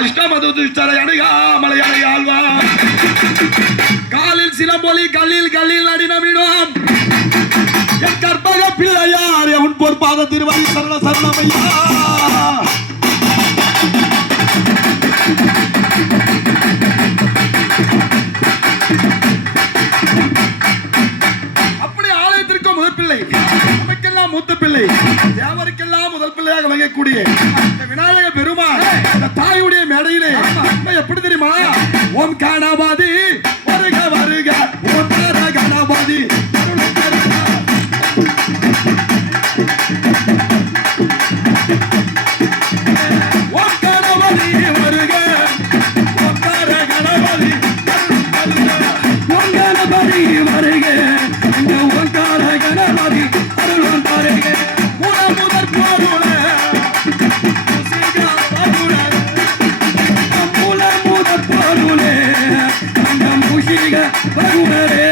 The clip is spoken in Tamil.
அஷ்டமதுஷ்டரை அணுகாமலை அணையாழ்வார் காலில் சிலம்பொலி கல்லில் கல்லில் நடினமிடும் என் கற்பக பிள்ளையார் உன் பொற்பாத திருவாரி சரண சரணமையா அப்படி ஆலயத்திற்கு முதல் பிள்ளை நமக்கெல்லாம் மூத்த பிள்ளை தேவருக்கெல்லாம் முதல் பிள்ளையாக விளங்கக்கூடிய இந்த விநாயக பெருமான் இந்த தாயுடைய மேடையிலே எப்படி தெரியுமா ஓம் கணபதி வருக வருக ஓம் கணபதி ஓம் கணபதி வருக ஓம் கணபதி ஓம் கணபதி வருக இந்த ஓங்கார கணபதி அருள் பாருங்க முதற் பொருளே முதற் பொருளே அந்த மூஷிக பகுமரே